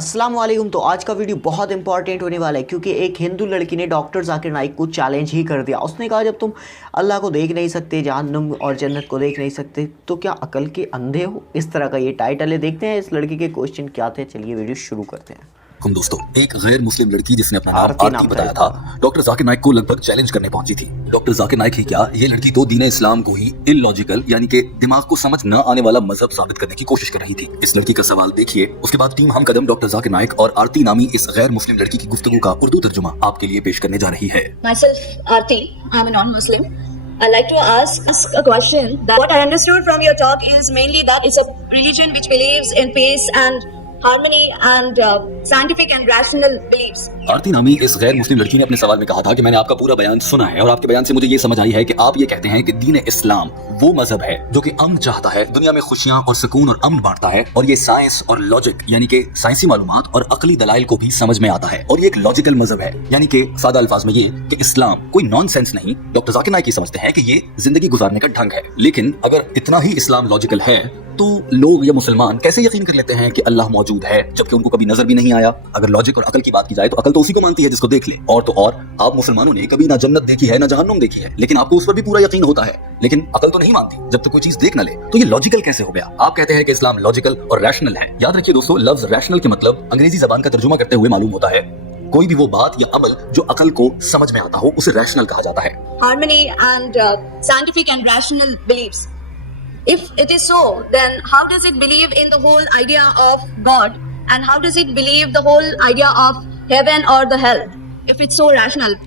अस्सलाम वालेकुम। तो आज का वीडियो बहुत इंपॉर्टेंट होने वाला है क्योंकि एक हिंदू लड़की ने डॉक्टर जाकिर नाइक को चैलेंज ही कर दिया। उसने कहा जब तुम अल्लाह को देख नहीं सकते, जहन्नुम और जन्नत को देख नहीं सकते, तो क्या अकल के अंधे हो? इस तरह का ये टाइटल है। देखते हैं इस लड़की के क्वेश्चन क्या थे। चलिए वीडियो शुरू करते हैं। दोस्तों, एक गैर मुस्लिम लड़की जिसने अपना नाम आरती बताया था, डॉक्टर जाकिर नाइक को लगभग चैलेंज करने पहुंची थी। डॉक्टर जाकिर नाइक ही क्या, ये लड़की तो दीन इस्लाम को ही इलॉजिकल यानी कि दिमाग को समझ न आने वाला मजहब साबित करने की कोशिश कर रही थी। इस लड़की का सवाल देखिए, उसके बाद टीम हम कदम डॉक्टर जाकिर नाइक और आरती नामी इस गैर मुस्लिम लड़की की गुफ्तगू का उर्दू तर्जुमा आपके लिए पेश करने जा रही है। Myself Aarti, I am a non-Muslim. I'd like to ask a question. What I understood from your talk is mainly that it's a religion which believes in peace and harmony and scientific and rational beliefs. आरती नामी इस गैर मुस्लिम लड़की ने अपने सवाल में कहा था कि मैंने आपका पूरा बयान सुना है और आपके बयान से मुझे ये समझ आई है कि आप ये कहते हैं कि दीन इस्लाम वो मजहब है जो कि अमन चाहता है, दुनिया में खुशियां और सुकून और अमन बांटता है, और ये साइंस और लॉजिक यानी कि साइंसी मालूमात और अकली दलाइल को भी समझ में आता है, और ये एक लॉजिकल मजहब है। यानी कि सादा अल्फाज में ये कि इस्लाम कोई नॉनसेंस नहीं। डॉक्टर जाकिर नाइक समझते हैं कि ये जिंदगी गुजारने का ढंग है। लेकिन अगर इतना ही इस्लाम लॉजिकल है तो लोग या मुसलमान कैसे यकीन कर लेते हैं कि अल्लाह मौजूद है जबकि उनको कभी नजर भी नहीं आया? अगर लॉजिक और अकल की बात की जाए तो अकल तो उसी को मानती है जिसको देख ले। और तो और आप मुसलमानों ने कभी ना जन्नत देखी है ना जहन्नुम देखी है, लेकिन आपको उस पर भी पूरा यकीन होता है, लेकिन अकल तो नहीं मानती जब तक कोई चीज देख ना ले। तो ये लॉजिकल कैसे हो गया? आप कहते हैं कि इस्लाम लॉजिकल और रैशनल है। याद रखिए दोस्तों, लफ्ज रैशनल के मतलब अंग्रेजी जबान का तर्जुमा करते हुए मालूम होता है कोई भी वो बात या अमल जो अकल को समझ में आता हो उसे रैशनल कहा जाता है। Harmony and scientific and rational beliefs. If it is so, then how does it believe in the whole idea of God, and how does it believe the whole idea of heaven or the hell? If it's so rational.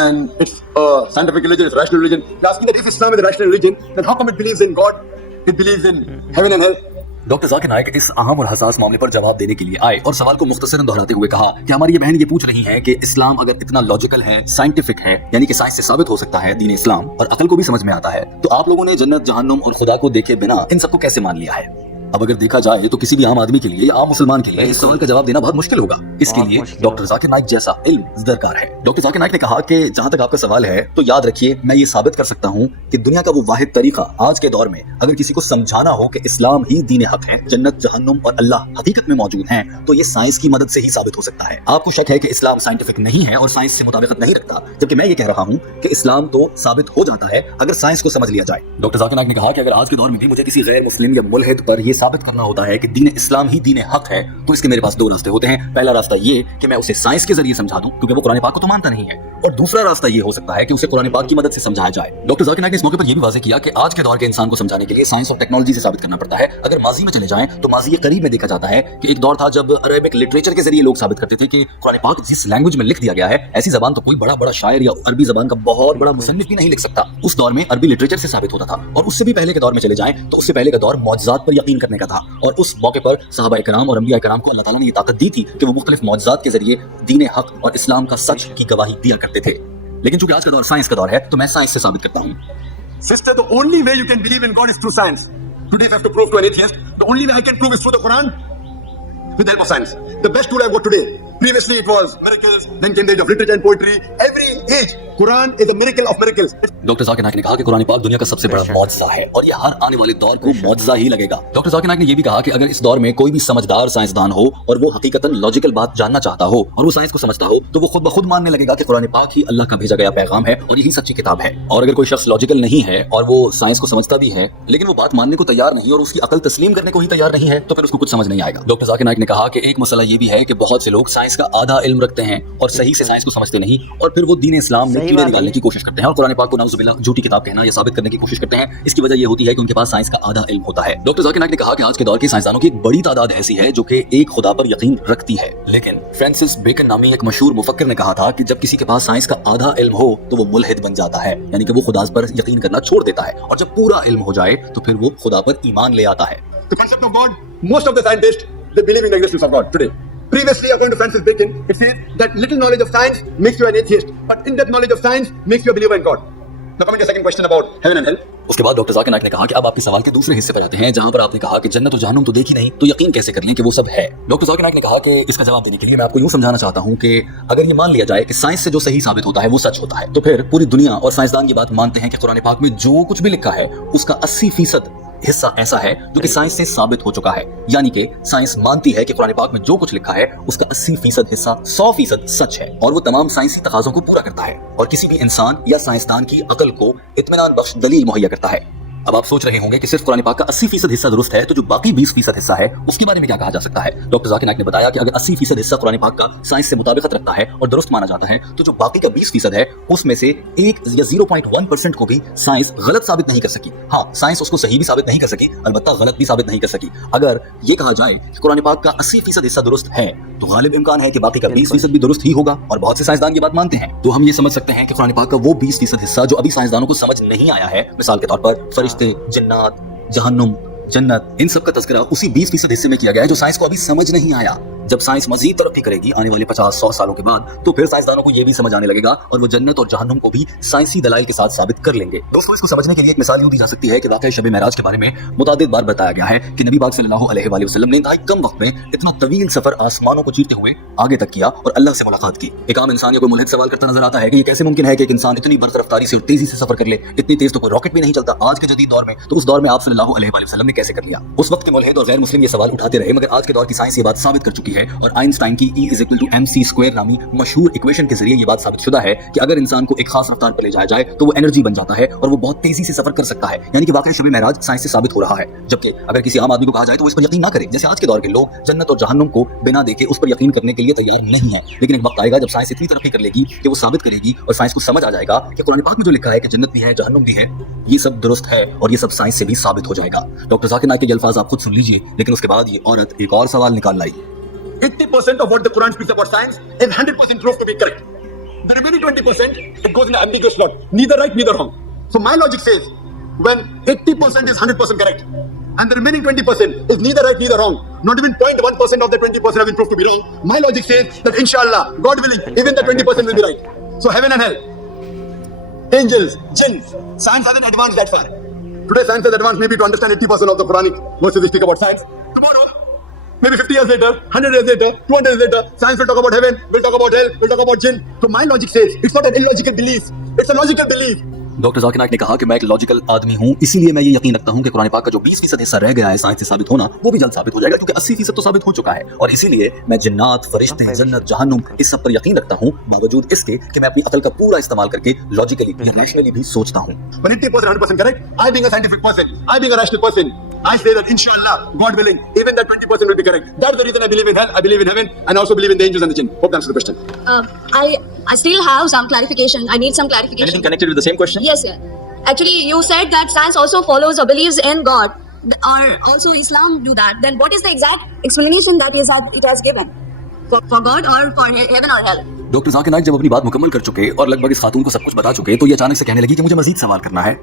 And it's a scientific religion, it's a rational religion. You're asking that if Islam is a rational religion, then how come it believes in God? It believes in heaven and hell. Doctor Zakir Naik इस अहम और हसास मामले पर जवाब देने के लिए आए और सवाल को मुख्तसरन दोहराते हुए कहा कि हमारी ये बहन ये पूछ रही है कि इस्लाम अगर इतना लॉजिकल है, साइंटिफिक है, यानी कि साइंस से साबित हो सकता है दीन इस्लाम, और अकल को भी समझ में आता है, तो आप लोगों ने जन्नत, जहन्नुम और खुदा को देखे बिना इन सबको कैसे मान लिया है? अब अगर देखा जाए तो किसी भी आम आदमी के लिए या आम मुसलमान के लिए इस सवाल का जवाब देना बहुत मुश्किल होगा। इसके लिए डॉक्टर जाकिर नाइक जैसा इल्म दरकार है। डॉक्टर जाकिर नाइक ने कहा कि जहां तक आपका सवाल है तो याद रखिए, मैं ये साबित कर सकता हूं कि दुनिया का वो वाहिद तरीका आज के दौर में अगर किसी को समझाना हो कि इस्लाम ही दीन हक है, जन्नत, जहन्नुम और अल्लाह हकीकत में मौजूद हैं, तो ये साइंस की मदद से ही साबित हो सकता है। आपको शक है कि इस्लाम साइंटिफिक नहीं है और साइंस से मुताबिकत नहीं रखता, जबकि मैं ये कह रहा हूं कि इस्लाम तो साबित हो जाता है अगर साइंस को समझ लिया जाए। डॉक्टर जाकिर नाइक ने कहा कि अगर आज के दौर में भी मुझे किसी गैर मुस्लिम या मुल्हिद पर यह साबित करना होता है कि दीन इस्लाम ही दीन हक है, तो इसके मेरे पास दो रास्ते होते हैं। पहला रास्ता ये कि मैं उसे साइंस के जरिए समझा दूं क्योंकि वो कुरान पाक को तो मानता नहीं है, और दूसरा रास्ता ये हो सकता है कि उसे कुरान पाक की मदद से समझाया जाए। डॉक्टर जाकिर नाइक ने इस मौके पर यह भी वाज़ेह किया कि आज के दौर के इंसान को समझाने के लिए साइंस और टेक्नोलॉजी से साबित करना पड़ता है। अगर माजी में चले जाएं तो माजी करीब में देखा जाता है कि एक दौर था जब अरबिक लिटरेचर के जरिए लोग साबित करते थे कि कुरान पाक जिस लैंग्वेज में लिख दिया गया है, ऐसी जबान तो कोई बड़ा बड़ा शायर या अरबी जबान का बहुत बड़ा मुसन्निफ भी नहीं लिख सकता। उस दौर में अरबी लिटरेचर से साबित होता था। और उससे भी पहले के दौर में चले जाएं तो उससे पहले का दौर मौजज़ात पर यकीन करने का था, और उस मौके पर सहाबा कराम और अंबिया कराम को अल्लाह ताला ने ये ताकत दी थी कि वो मुख्तलिफ मौजज़ात के जरिए दीन हक और इस्लाम का सच की गवाही दिया करते थे। लेकिन चूंकि आज का दौर साइंस का दौर है तो मैं साइंस से साबित करता हूँ। Sister, the only way you can believe in God is through science. Today, if I have to prove to an atheist, the only way I can prove is through the Quran with the help of science. The best tool I've got today. Previously, it was miracles. Then came the age of literature and poetry. Every age, Quran is a miracle of miracles. Doctor Zakir Naik ने कहा कि कुरान पाक दुनिया का सबसे बड़ा मौजज़ा है और ये हर आने वाले दौर को मौजज़ा ही लगेगा। डॉक्टर जाकिर नाइक ने यह भी कहा कि अगर इस दौर में कोई भी समझदार साइंसदान हो और वो हकीकतन लॉजिकल बात जानना चाहता हो और वो साइंस को समझता हो, तो वो खुद ब खुद मानने लगेगा कि कुरान पाक ही अल्लाह का भेजा गया पैगाम है और यही सच्ची किताब है। और अगर कोई शख्स लॉजिकल नहीं है और वो साइंस को समझता भी है लेकिन वो बात मानने को तैयार नहीं और उसकी अकल तस्लीम करने को ही तैयार नहीं है, तो फिर उसको कुछ समझ नहीं आएगा। डॉक्टर जाकिर नाइक ने कहा कि एक मसला ये भी है कि बहुत से लोग साइंस का आधा इल्म रखते हैं और सही से साइंस को समझते नहीं, और फिर वो दीन इस्लाम में कीड़े निकालने की कोशिश करते हैं और कुरान पाक को नाउज़ुबिल्लाह झूठी किताब कहना या साबित करने की कोशिश करते हैं। इसकी वजह यह होती है कि उनके पास साइंस का आधा इल्म होता है। डॉक्टर जाकिर नाइक ने कहा कि आज के दौर के साइंसदानों की एक बड़ी तादाद ऐसी है जो कि एक खुदा पर यकीन रखती है, लेकिन फ्रांसिस बेकन नामी एक मशहूर मुफक्किर ने कहा था कि जब किसी के पास साइंस का आधा इल्म हो तो वो मुल्हिद बन जाता है, यानी कि वो खुदा पर यकीन करना छोड़ देता है, और जब पूरा इल्म हो जाए तो फिर वो खुदा पर ईमान ले आता है। The concept of God, most of the scientists, they believe in the existence of God today. Previously, according to Francis Bacon, it says that little knowledge of science makes you an atheist, but in-depth knowledge of science makes you a believer in God. Now coming to the second question about heaven and hell. उसके बाद doctor Zakir Naik ने कहा कि अब आपके सवाल के दूसरे हिस्से पर आते हैं, जहां पर आपने कहा कि जन्नत और जहन्नुम तो देखी नहीं, तो यकीन कैसे कर लें कि वो सब है। डॉक्टर जाकिर नाइक ने कहा कि इसका जवाब देने के लिए मैं आपको यूं समझाना चाहता हूं कि अगर ये मान लिया जाए कि साइंस से जो सही साबित होता है वो सच होता है, तो फिर पूरी दुनिया और साइंसदान की बात मानते हैं कि कुरान पाक में जो कुछ भी लिखा है उसका 80% हिस्सा ऐसा है जो कि साइंस से साबित हो चुका है, यानी कि साइंस मानती है कि कुरान पाक में जो कुछ लिखा है उसका 80% हिस्सा 100% सच है और वो तमाम साइंसी तकाज़ों को पूरा करता है और किसी भी इंसान या साइंसदान की अकल को इत्मीनान बख्श दलील मुहैया करता है। अब आप सोच रहे होंगे कि सिर्फ कुरान पाक का 80% हिस्सा दुरुस्त है तो जो बाकी 20% हिस्सा है उसके बारे में क्या कहा जा सकता है। डॉक्टर जाकिर नाइक ने बताया कि अगर 80% हिस्सा कुरान पाक का साइंस से मुताबिकत रखता है और दुरुस्त माना जाता है तो जो बाकी का 20% है उसमें से 1 या 0.1% को भी साइंस गलत साबित नहीं कर सकी। हाँ, साइंस उसको सही भी साबित नहीं कर सकी, अलबत्ता गलत भी साबित नहीं कर सकी। अगर ये कहा जाए कि कुरान पाक का 80% हिस्सा दुरुस्त है तो गालिब इम्कान है कि बाकी का 20% भी दुरुस्त ही होगा और बहुत से साइंसदान ये बात मानते हैं। तो हम ये समझ सकते हैं कि कुरान पाक का वो 20% हिस्सा जो अभी साइंसदानों को समझ नहीं आया है, मिसाल के तौर पर फरिश्ते, जिन्नात, जहन्नुम, जन्नत, इन सब का तज़किरा उसी 20% हिस्से में किया गया है जो साइंस को अभी समझ नहीं आया। जब साइंस मजीद तरक्की करेगी आने वाले 50-100 सालों के बाद तो फिर साइंसदानों को यह भी समझ आने लगेगा और वो जन्नत और जहन्नुम को भी साइंसी दलाइल के साथ साबित कर लेंगे। दोस्तों, इसको समझने के लिए एक मिसाल यूं दी जा सकती है कि वाकई शब मेराज के बारे में मुतादिद बार बताया गया है कि नबी पाक सल्लल्लाहु अलैहि वसल्लम ने इंतहाई कम वक्त में इतना तवील सफर आसमानों को चीरते हुए आगे तक किया और अल्लाह से मुलाकात की। एक आम इंसान या कोई मुल्हिद सवाल करता नजर आता है कि ये कैसे मुमकिन है कि एक इंसान इतनी बर्फ रफ्तारी से और तेजी से सफर कर ले, इतनी तेज तो कोई रॉकेट भी नहीं चलता आज के जदीद दौर में, तो उस दौर में आप सल्लल्लाहु अलैहि वसल्लम ने कैसे कर लिया। उस वक्त के मुल्हिद और गैर मुस्लिम ये सवाल उठाते रहे, मगर आज के दौर की साइंस ये बात साबित कर चुकी है और आइंस्टाइन की E=mc² नामी मशहूर इक्वेशन के जरिए ये बात साबित शुदा है कि अगर इंसान को एक खास रफ्तार पर ले जाया जाए तो वो एनर्जी बन जाता है और वो बहुत तेजी से सफर कर सकता है। यानी कि वाकई शब मेराज साइंस से साबित हो रहा है। जबकि अगर किसी आम आदमी को कहा जाए तो वो इस पर यकीन ना करे। जैसे आज के दौर के लोग जन्नत और जहन्नुम को बिना देखे उस पर यकीन करने के लिए तैयार नहीं है, लेकिन एक वक्त आएगा जब साइंस इतनी तरक्की कर लेगी कि वो साबित करेगी और साइंस को समझ आ जाएगा कि कुरान पाक में जो लिखा है कि जन्नत भी है, जहन्नुम भी है, ये सब दुरुस्त है और ये सब साइंस से भी साबित हो जाएगा। डॉक्टर जाकिर नाइक के अल्फाज आप खुद सुन लीजिए, लेकिन उसके बाद ये औरत एक और सवाल निकाल लाई। 80% of what the Quran speaks about science is 100% proved to be correct. The remaining 20%, it goes in an ambiguous slot. Neither right, neither wrong. So my logic says, when 80% is 100% correct, and the remaining 20% is neither right, neither wrong, not even 0.1% of the 20% have been proved to be wrong, my logic says that inshallah, God willing, even the 20% will be right. So heaven and hell, angels, jinn, science hasn't advanced that far. Today science has advanced maybe to understand 80% of the Quranic verses we speak about science. Tomorrow, maybe 50 years later, 100 years later, 200 years later, science will talk about heaven, will talk about hell, will talk about jinn. So my logic says, it's not an illogical belief, it's a logical belief. Doctor Zakir Naik ने कहा कि मैं एक logical आदमी हूं, इसीलिए मैं ये यकीन रखता हूं कि कुरान पाक का जो 20% हिस्सा रह गया है साइंस से साबित होना, वो भी जल्द साबित हो जाएगा क्योंकि 80% तो साबित हो चुका है। और इसीलिए मैं जिन्नात, फरिश्ते, जन्नत, जहन्नुम इस सब पर यकीन रखता हूं, बावजूद इसके कि मैं अपनी अकल का पूरा इस्तेमाल करके लॉजिकली या रैशनली भी सोचता हूं। When 80% 100% correct, I being a scientific person, I being a rational person, I say that inshallah, God willing, even that 20% will be correct. That's the reason I believe in hell, I believe in heaven, and I also believe in the angels and the jinn. Hope that answers the question. I still have some clarification. I need some clarification. Anything connected with the same question? Yes, sir. Actually, you said that science also follows or believes in God, or also Islam do that. Then what is the exact explanation that it has given for God or for heaven or hell? Doctor Zakir Naik जब अपनी बात मुकम्मल कर चुके और लगभग इस खातून को सब कुछ बता चुके तो ये अचानक से कहने लगी कि मुझे मजीद सवाल करना है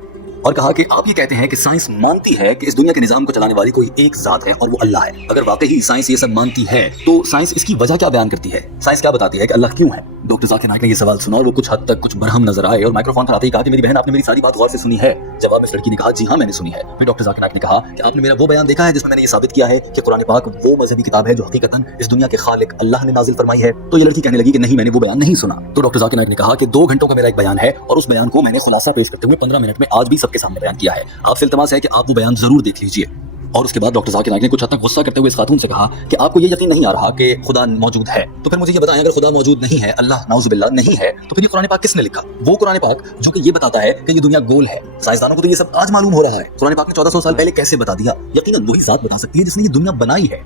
और कहा कि आप ये कहते हैं कि साइंस मानती है कि इस दुनिया के निजाम को चलाने वाली कोई एक जात है और वो अल्लाह है। अगर वाकई ही साइंस ये सब मानती है तो साइंस इसकी वजह क्या बयान करती है? साइंस क्या बताती है कि अल्लाह क्यों है? डॉक्टर जाकिर नाइक ने ये सवाल सुना और वो कुछ हद तक कुछ बरहम नजर आए और माइक्रोफोन पर आते ही कहा कि मेरी बहन आपने मेरी सारी बात गौर से सुनी है। जवाब में इस लड़की ने कहा जी हाँ मैंने सुनी है। फिर डॉक्टर जाकिर नाइक ने कहा कि आपने मेरा वो बयान देखा है जिसमें मैंने ये साबित किया है कि कुरान पाक वो मजहबी किताब है जो हकीकतन इस दुनिया के खालिक अल्लाह ने नाजिल फरमाई है? तो ये लड़की कहने लगी कि नहीं मैंने वो बयान नहीं सुना। तो डॉक्टर जाकिर नाइक ने कहा कि 2 घंटों का मेरा एक बयान है और उस बयान को मैंने खुलासा पेश करते हुए 15 मिनट में आज भी सबके सामने बयान किया है। आपसे इल्तमास है कि आप वो बयान जरूर देख लीजिए। और उसके बाद डॉक्टर जाकिर नाइक ने कुछ हद तक गुस्सा करते हुए इस खातून से कहा कि आपको ये यकीन नहीं आ रहा कि खुदा मौजूद है, तो फिर मुझे ये बताएं अगर खुदा मौजूद नहीं है, अल्लाह नाउजुबिल्लाह नहीं है, तो फिर ये कुरान पाक किसने लिखा? वो कुरान पाक जो कि ये बताता है कि ये दुनिया गोल है। साइंसदानों को तो ये सब आज मालूम हो रहा है, कुरान पाक ने 1400 साल पहले कैसे बता दिया? यकीनन वही जात बता सकती है जिसने ये दुनिया बनाई है,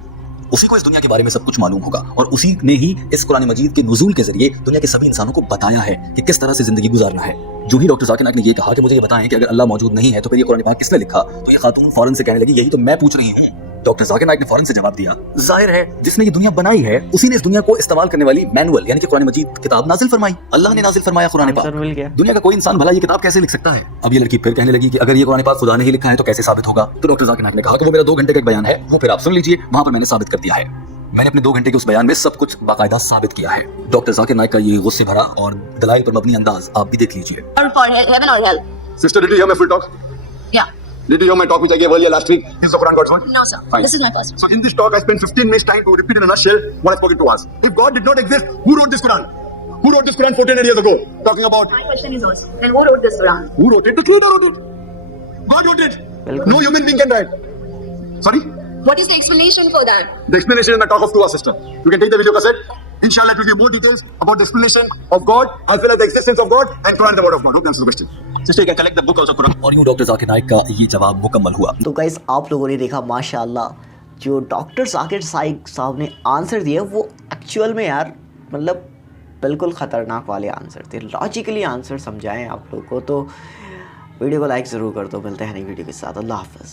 उसी को इस दुनिया के बारे में सब कुछ मालूम होगा और उसी ने ही इस कुरान मजीद के नुज़ूल के जरिए दुनिया के सभी इंसानों को बताया है कि किस तरह से जिंदगी गुजारना है। जो ही डॉक्टर जाकिर नाइक ने ये कहा कि मुझे ये बताएं कि अगर अल्लाह मौजूद नहीं है तो फिर ये कुरान पाक किसने लिखा, तो ये खातून फौरन से कहने लगी यही तो मैं पूछ रही हूँ। डॉक्टर जाकिर नाइक ने फौरन से जवाब दिया जाहिर है जिसने ये दुनिया बनाई है उसी ने इस दुनिया को इस्तेमाल करने वाली मैनुअल यानी कि कुरान मजीद किताब नाजिल फरमाई। अल्लाह ने नाजिल फरमाया कुरान पाक। दुनिया का कोई इंसान भला ये किताब कैसे लिख सकता है? अब ये लड़की फिर कहने लगी कि अगर ये कुरान पाक खुदा ने ही लिखा है तो कैसे साबित होगा? तो डॉक्टर जाकिर नाइक ने कहा कि वो मेरा 2 घंटे का एक बयान है, वो फिर आप सुन लीजिए, वहां पर मैंने साबित कर दिया है। मैंने अपने 2 घंटे के उस बयान में सब कुछ बाकायदा साबित किया है। डॉक्टर जाकिर नाइक का ये गुस्से भरा और दलाइल पर मबनी अंदाज आप भी देख लीजिए। Or for heaven or hell? Sister, did you hear my full talk? Yeah. Did you hear my talk which I gave earlier last week? Is the Quran God's word? No, sir. Fine. This is my first. So in this talk, I spent 15 minutes trying to repeat in a nutshell what I've spoken to us. If God did not exist, who wrote this Quran? Who wrote this Quran 1400 years ago? Talking about My question is also, then who wrote this Quran? who wrote it? The Creator wrote it. God wrote it. बिल्कुल। No human being can write. Sorry? What is the explanation for that? The explanation is in the talk of to our sister. You can take the video cassette. Inshallah, it will give more details about the explanation of God as well as the existence of God and Quran, the word of God. Hope that answers the question. Sister, you can collect the book also, Quran. और यूं doctor Zakir Naik का ये जवाब मुकम्मल हुआ। तो guys आप लोगों ने देखा माशाल्लाह जो डॉक्टर जाकिर नाइक साहब ने आंसर दिए वो एक्चुअल में यार मतलब बिल्कुल ख़तरनाक वाले आंसर थे, लॉजिकली आंसर समझाएं आप लोगों को। तो वीडियो को लाइक ज़रूर कर दो, मिलते हैं नई वीडियो के साथ, अल्लाह हाफ़िज़।